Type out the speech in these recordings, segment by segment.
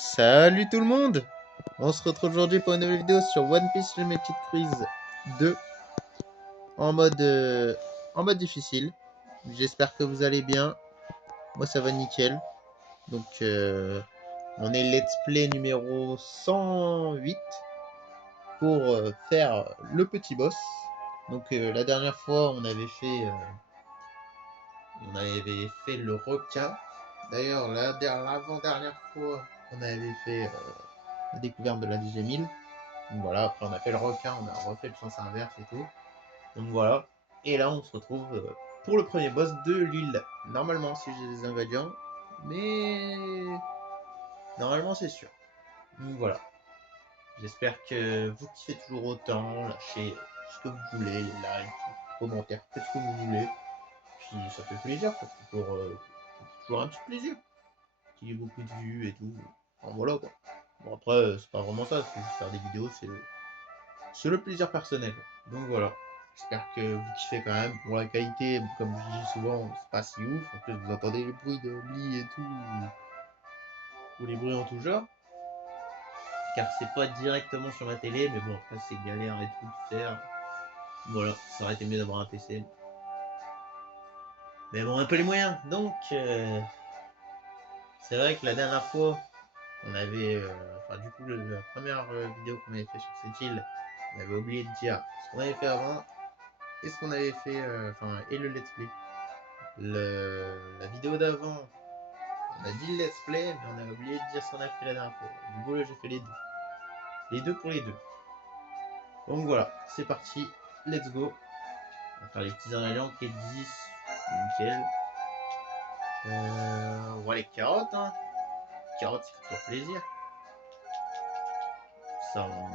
Salut tout le monde. On se retrouve aujourd'hui pour une nouvelle vidéo sur One Piece Limited Cruise 2 en mode, difficile. J'espère que vous allez bien. Moi ça va nickel. Donc on est let's play numéro 108 pour faire le petit boss. Donc la dernière fois on avait fait le requin. D'ailleurs l'avant-dernière fois on avait fait la découverte de la deuxième île. Donc voilà, après on a fait le requin, on a refait le sens inverse et tout. Donc voilà. Et là on se retrouve pour le premier boss de l'île. Normalement si j'ai des ingrédients. Mais normalement c'est sûr. Donc voilà. J'espère que vous kiffez toujours autant. Lâchez ce que vous voulez, les likes, les commentaires, faites ce que vous voulez. Puis ça fait plaisir, ça fait toujours un petit plaisir. Qu'il y ait beaucoup de vues et tout. Enfin, voilà quoi. Bon après c'est pas vraiment ça, c'est juste faire des vidéos, c'est le plaisir personnel. Donc voilà. J'espère que vous kiffez quand même. Pour la qualité, comme je dis souvent, c'est pas si ouf. En plus, vous entendez les bruits de lit et tout, ou les bruits en tout genre. Car c'est pas directement sur ma télé, mais bon, après, c'est galère et tout de faire. Voilà, ça aurait été mieux d'avoir un PC. Mais bon, un peu les moyens. Donc, c'est vrai que la dernière fois, on avait. Enfin, du coup, la première vidéo qu'on avait fait sur cette île, on avait oublié de dire ce qu'on avait fait avant et ce qu'on avait fait. Enfin, et le let's play. La vidéo d'avant, on a dit le let's play, mais on a oublié de dire ce qu'on a fait la dernière fois. Du coup, là, j'ai fait les deux. Les deux pour les deux. Donc voilà, c'est parti. Let's go. On va faire les petits ingrédients qui est 10. Nickel. Ouais, les carottes, hein. Les carottes, ça fait toujours plaisir. Ça, on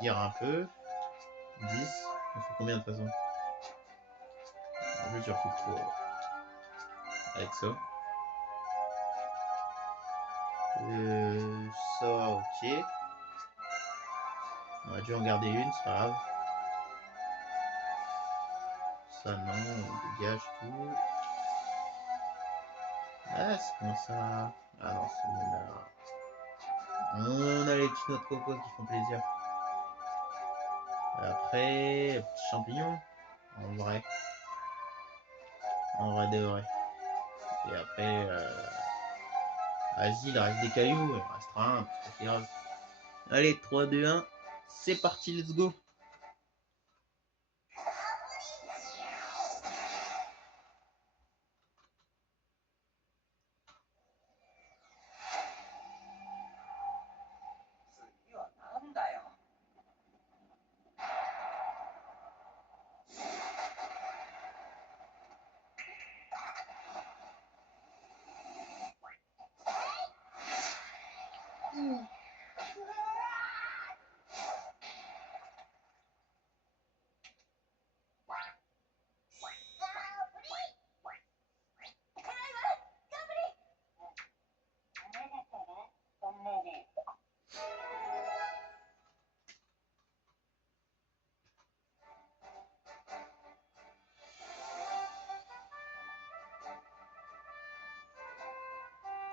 vire un peu. 10. On fait combien de toute façon? En plus, j'en fais trop. Avec ça. Ça, ok. On aurait dû en garder une, c'est pas grave. Ça, non, on dégage tout. Ah, c'est comment ça? Ah non, c'est bon, là. On a les petites noix de coco qui font plaisir. Après, petits champignons. En vrai. En vrai de vrai. Et après, vas-y, il reste des cailloux. Il en restera un, c'est pas grave. Allez, 3, 2, 1. C'est parti, let's go.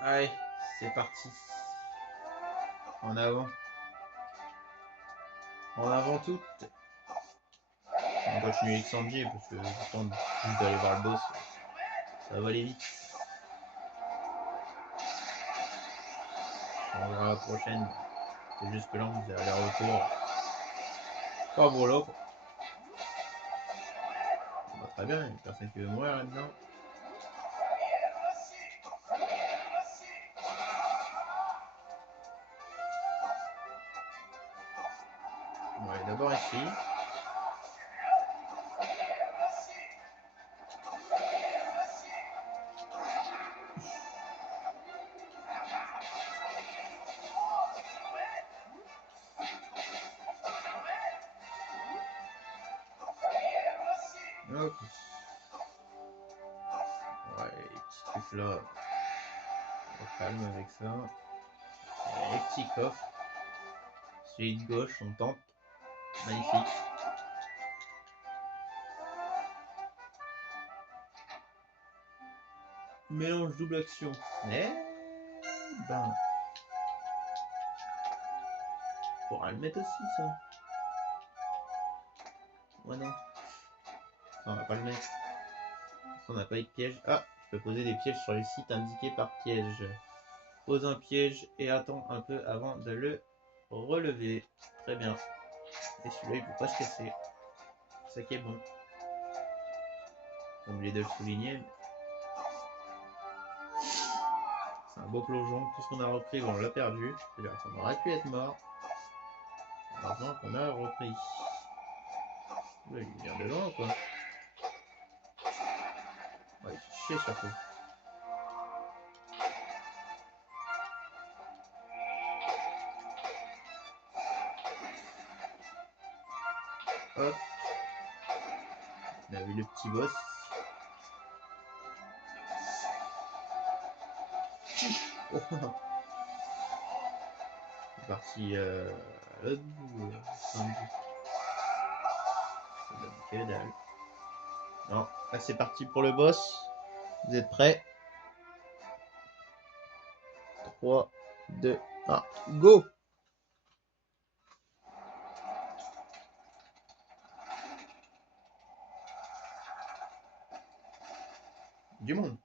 Allez, c'est parti. En avant. En avant tout. On continue avec Sanji parce que le temps d'aller voir le boss, ça va aller vite. On verra la prochaine. C'est juste que là, on faisait aller-retour. Pas voilà quoi. Bah, très bien, il y a personne qui veut mourir là-dedans. On va aller d'abord ici. Hop. Ouais, les petits trucs là. On va calme avec ça. Et les petits coffres. Celui de gauche, on tente. Magnifique. Mélange double action. Eh ben. pourra le mettre aussi, ça. Ouais, non. On va pas le mettre. On n'a pas eu de piège. Ah, je peux poser des pièges sur les sites indiqués par piège. Pose un piège et attends un peu avant de le relever. Très bien. Et celui-là, il peut pas se casser. C'est ça qui est bon. J'ai oublié de le souligner. C'est un beau plongeon. Tout ce qu'on a repris, on l'a perdu. C'est-à-dire qu'on aurait pu être mort. Heureusement qu'on a repris. Ouais, il vient de loin, quoi. Ouais, il fait chier, surtout. Hop. On a vu le petit boss. Oh non. C'est parti à l'autre bout. Ça donne que dalle. Non, là c'est parti pour le boss. Vous êtes prêts? 3, 2, 1, go! Du monde.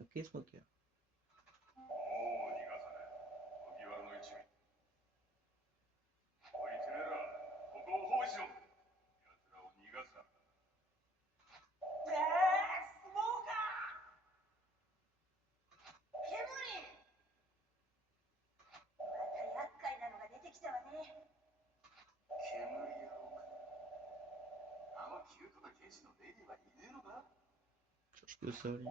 Ok, Smoker. Cherche que ça, lui.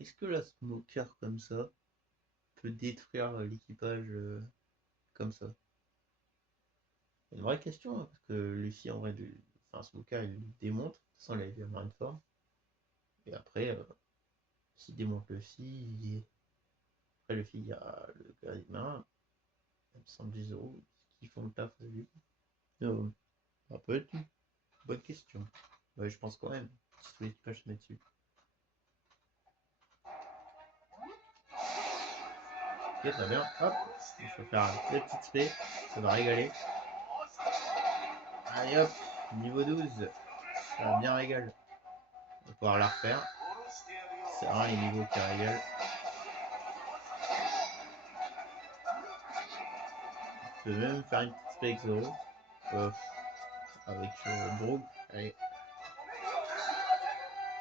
Est-ce que la Smoker comme ça peut détruire l'équipage comme ça? C'est une vraie question, hein, parce que Luffy en vrai, enfin Smoker il le démontre, de toute façon il a eu la de forme. Et après, s'il démonte Luffy, après Luffy il y a le gars humain, il me semble des euros qui font le taf de lui. Ça peut être une bonne question. Ouais, je pense quand même. Si tous les équipages se mettent dessus. Ok, très bien. Hop, je vais faire un petit spé. Ça va régaler. Allez hop, niveau 12. Ça va bien régaler. On va pouvoir la refaire. C'est un les niveaux qui régalent. Je peux même faire une petite spé avec Zoro. Avec Brook. Allez.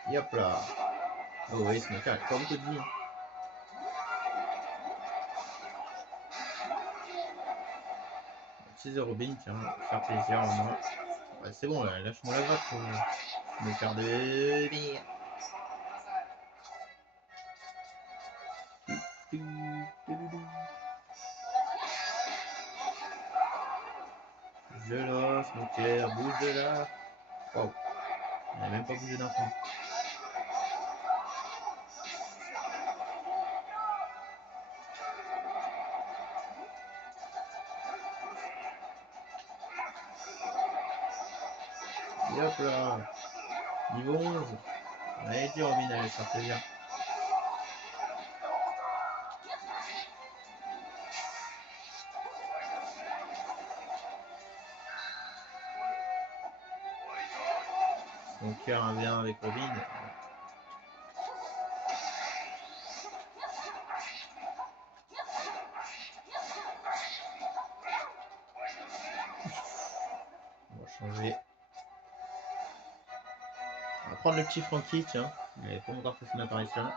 Et hop là. Oh oui, ce mec a pas beaucoup de vie. Petit Robin, tiens, faire plaisir au moins. Ouais, c'est bon, là, lâche-moi la grappe pour me faire de bien. Bouge de là, Smoker, bouge de là. Waouh, il n'a même pas bougé d'un point. Et hop là, niveau 11. On a été Robin, allez, ça fait bien. Smoker 1v1 avec Robin. On va changer. On va prendre le petit Frankie, tiens. Il n'avait pas encore fait son apparition.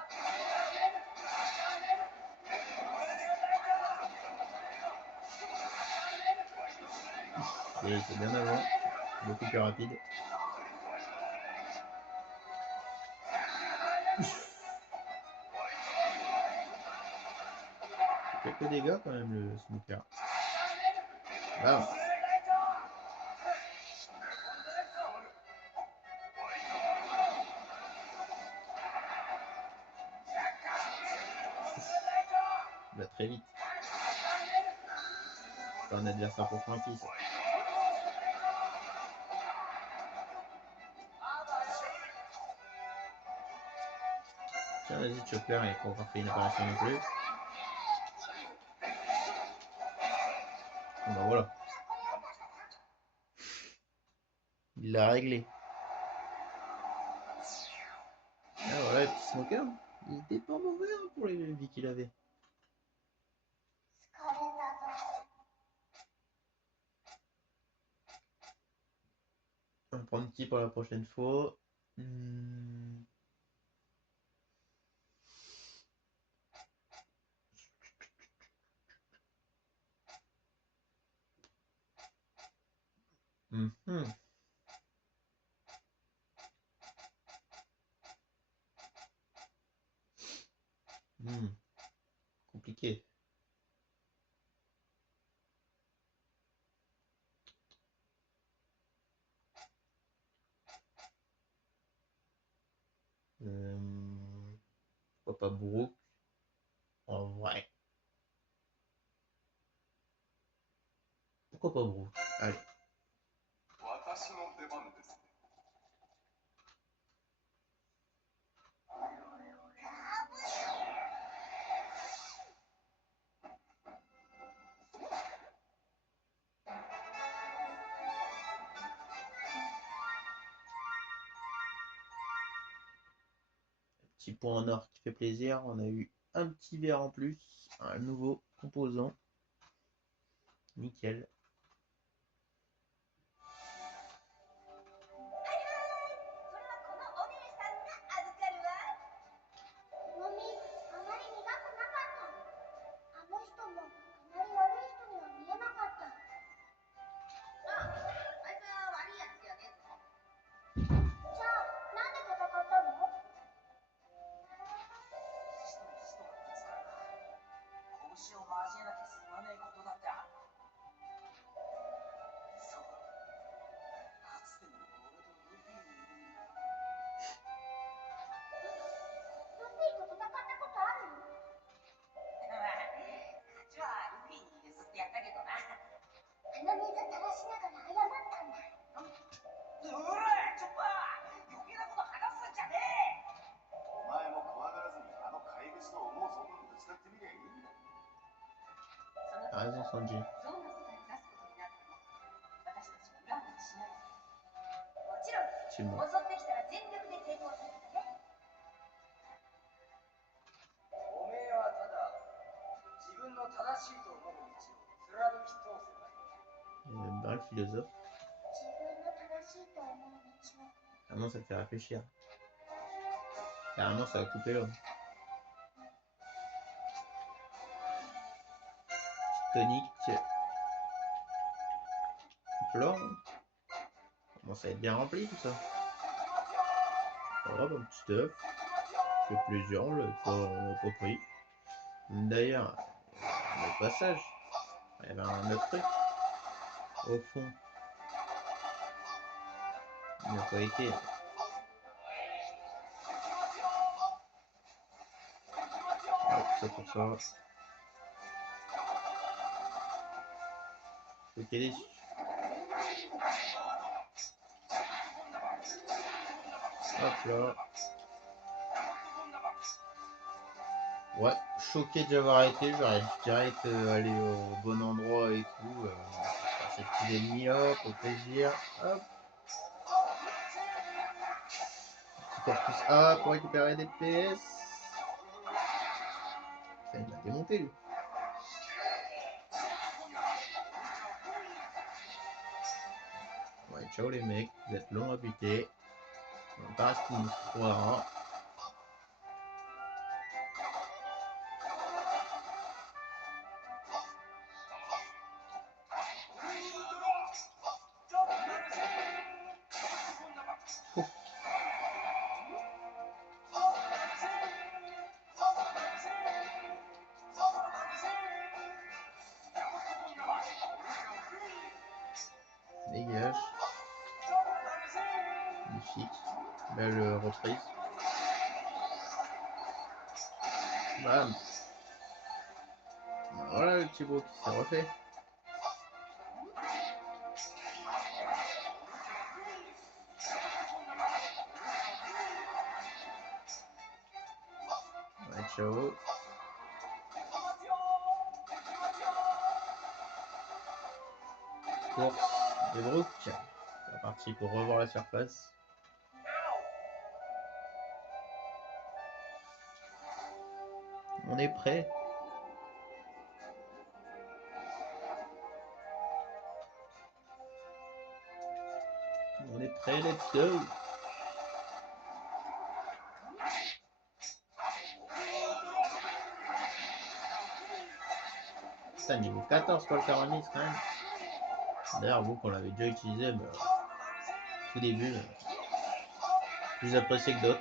Et il était bien avant, beaucoup plus rapide. Quelques dégâts quand même le snooker. Bam. Il va très vite. C'est un adversaire pour Frankie ça. Tiens vas-y Chopper, il n'a pas encore fait une apparition non plus. Bon bah voilà. Il l'a réglé. Ah voilà, le petit snooker. Il était pas mauvais hein, pour les vies qu'il avait. On va prendre qui pour la prochaine fois? Compliqué. Pourquoi pas Brooke? En vrai. Pourquoi pas Brooke? Allez. Petit point en or qui fait plaisir. On a eu un petit verre en plus. Un nouveau composant. Nickel. T'as raison Sanji. Effectivement. Il aime bien le philosophe. Vraiment ça te fait réfléchir. Carrément ça va couper l'homme. Tonique. Blanc. Bon, ça va être bien rempli tout ça. Oh, un petit œuf. Ça fait plaisir, on l'a pas pris. D'ailleurs, le passage, il y avait un autre truc au fond. Il n'a pas été. Hop, ça pour ça. Ok, déçu. Hop là. Ouais, choqué d'avoir été, j'aurais direct aller au bon endroit et tout. Ces petits ennemis, hop, au plaisir. Hop. Petit corpus A pour récupérer des PS. Ça, il m'a démonté lui. Ouais, ciao les mecs, vous êtes longs à buter. On va pas rester une histoire. Dégage. Magnifique. Belle reprise. Bam. Voilà le petit gros qui s'est refait. Ouais, ciao. Course de Brook. C'est parti pour revoir la surface. On est prêt. On est prêt, let's go. Putain, niveau 14 pour le Caramis quand même. D'ailleurs, vous qu'on l'avait déjà utilisé, mais tout début, plus apprécié que d'autres.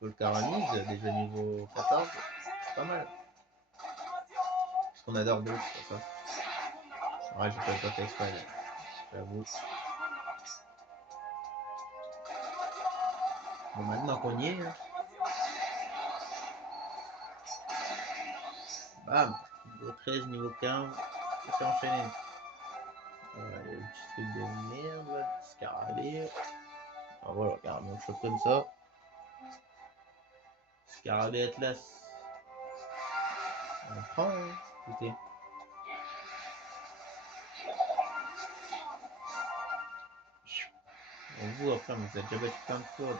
Le Caramis, déjà niveau 14, c'est pas mal. Parce qu'on adore Brook, c'est pour ça. Ouais, j'ai pas fait exprès, j'avoue. Bon, maintenant qu'on y est, hein. Bam, niveau 13, niveau 15, c'est enchaîné. Le petit truc de merde, là, scarabée. Ah voilà, regarde, on chope comme ça. Scarabée Atlas. On prend, hein, écoutez. On vous après, mais vous avez déjà battu plein de fois.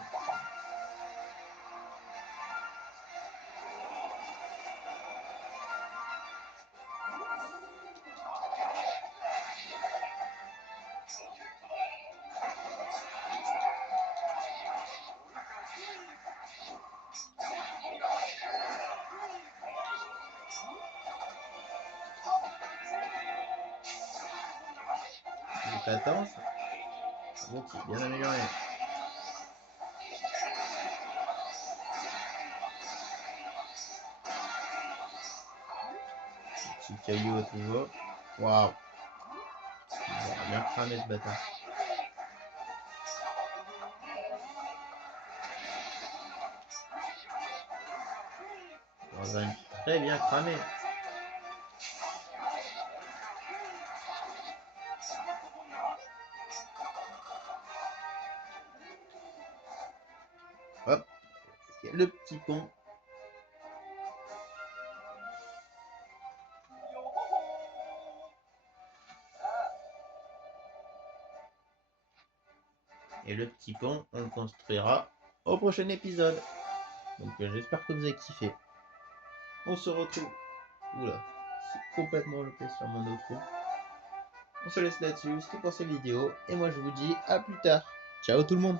Niveau 14. Donc c'est bien amélioré. Petit caillou toujours. Waouh. Il va bien cramer ce bâtard. On va très bien cramer. Hop. Le petit pont. Et le petit pont, on le construira au prochain épisode. Donc j'espère que vous avez kiffé. On se retrouve. Oula, c'est complètement loupé sur mon autre. On se laisse là-dessus, c'était pour cette vidéo. Et moi je vous dis à plus tard. Ciao tout le monde.